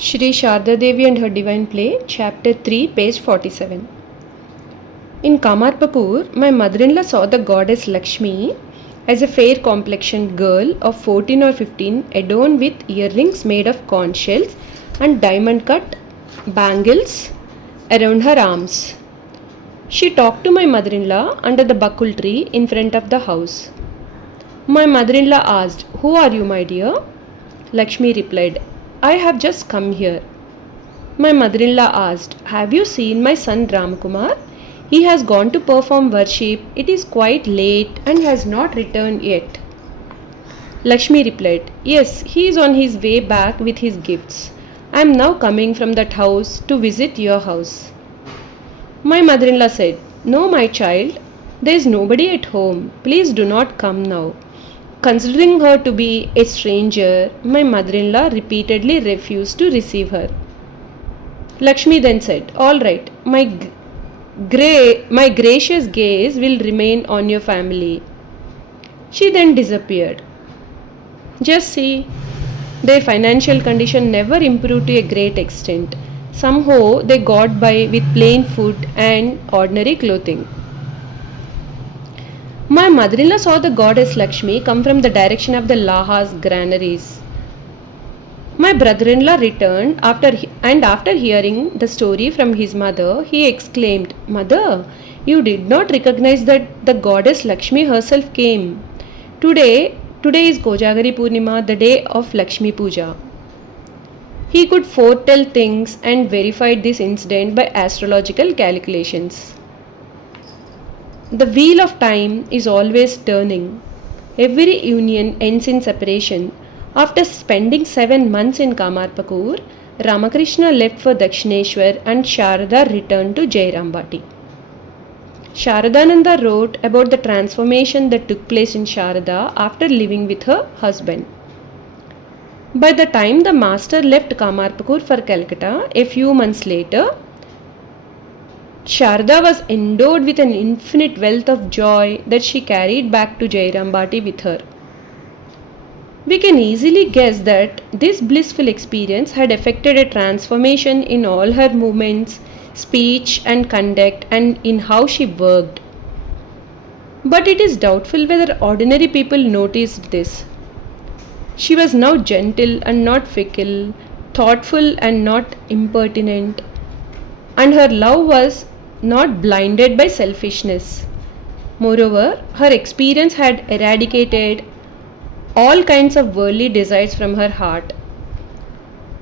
Shri Sharda Devi and her Divine Play, Chapter 3, page 47. In Kamarpapur, my mother-in-law saw the goddess Lakshmi as a fair-complexioned girl of 14 or 15 adorned with earrings made of conch shells and diamond-cut bangles around her arms. She talked to my mother-in-law under the bakul tree in front of the house. My mother-in-law asked, "Who are you, my dear?" Lakshmi replied, "I have just come here." My mother-in-law asked, "Have you seen my son Ramkumar? He has gone to perform worship. It is quite late and has not returned yet." Lakshmi replied, "Yes, he is on his way back with his gifts. I am now coming from that house to visit your house." My mother-in-law said, "No, my child, there is nobody at home. Please do not come now." Considering her to be a stranger, my mother-in-law repeatedly refused to receive her. Lakshmi then said, "All right, my gracious gaze will remain on your family." She then disappeared. Just see, their financial condition never improved to a great extent. Somehow they got by with plain food and ordinary clothing. My mother-in-law saw the goddess Lakshmi come from the direction of the Laha's granaries. My brother-in-law returned after hearing the story from his mother, he exclaimed, "Mother, you did not recognize that the goddess Lakshmi herself came. Today is Kojagari Purnima, the day of Lakshmi Puja." He could foretell things and verified this incident by astrological calculations. The wheel of time is always turning. Every union ends in separation. After spending 7 months in Kamarpakur, Ramakrishna left for Dakshineshwar and Sarada returned to Jairambati. Sharadananda wrote about the transformation that took place in Sarada after living with her husband. By the time the master left Kamarpakur for Calcutta a few months later, Sarada was endowed with an infinite wealth of joy that she carried back to Jairambati with her. We can easily guess that this blissful experience had effected a transformation in all her movements, speech and conduct, and in how she worked. But it is doubtful whether ordinary people noticed this. She was now gentle and not fickle, thoughtful and not impertinent, and her love was not blinded by selfishness. Moreover, her experience had eradicated all kinds of worldly desires from her heart,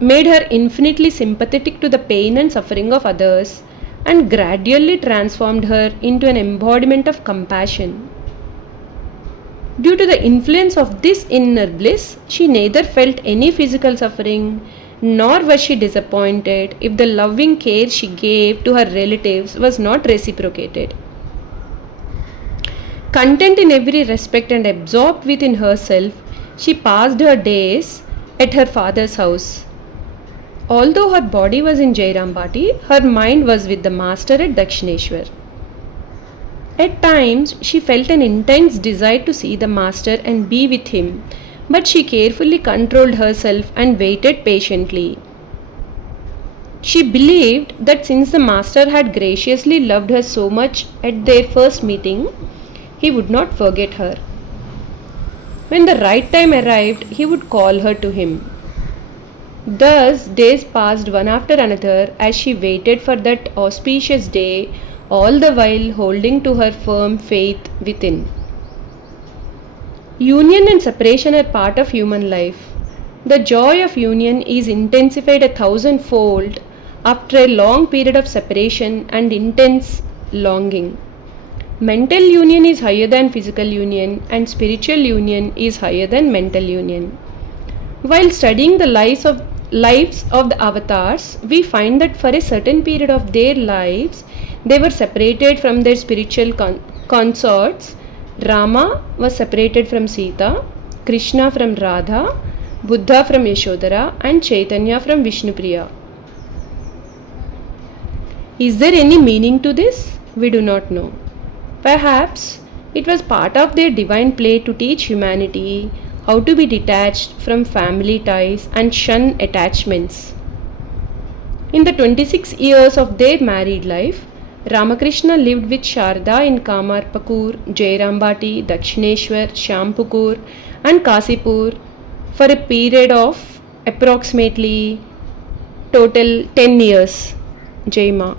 made her infinitely sympathetic to the pain and suffering of others, and gradually transformed her into an embodiment of compassion. Due to the influence of this inner bliss, she neither felt any physical suffering nor was she disappointed if the loving care she gave to her relatives was not reciprocated. Content in every respect and absorbed within herself, she passed her days at her father's house. Although her body was in Jairambati, her mind was with the master at Dakshineshwar. At times, she felt an intense desire to see the master and be with him, but she carefully controlled herself and waited patiently. She believed that since the master had graciously loved her so much at their first meeting, he would not forget her. When the right time arrived, he would call her to him. Thus, days passed one after another as she waited for that auspicious day, all the while holding to her firm faith within. Union and separation are part of human life. The joy of union is intensified 1,000-fold after a long period of separation and intense longing. Mental union is higher than physical union, and spiritual union is higher than mental union. While studying the lives of the avatars, we find that for a certain period of their lives, they were separated from their spiritual consorts. Rama was separated from Sita, Krishna from Radha, Buddha from Yashodhara, and Chaitanya from Vishnupriya. Is there any meaning to this? We do not know. Perhaps it was part of their divine play to teach humanity how to be detached from family ties and shun attachments. In the 26 years of their married life, Ramakrishna lived with Sarada in Kamarpakur, Jairambati, Dakshineshwar, Shampukur and Kasipur for a period of approximately total 10 years. Jai Ma.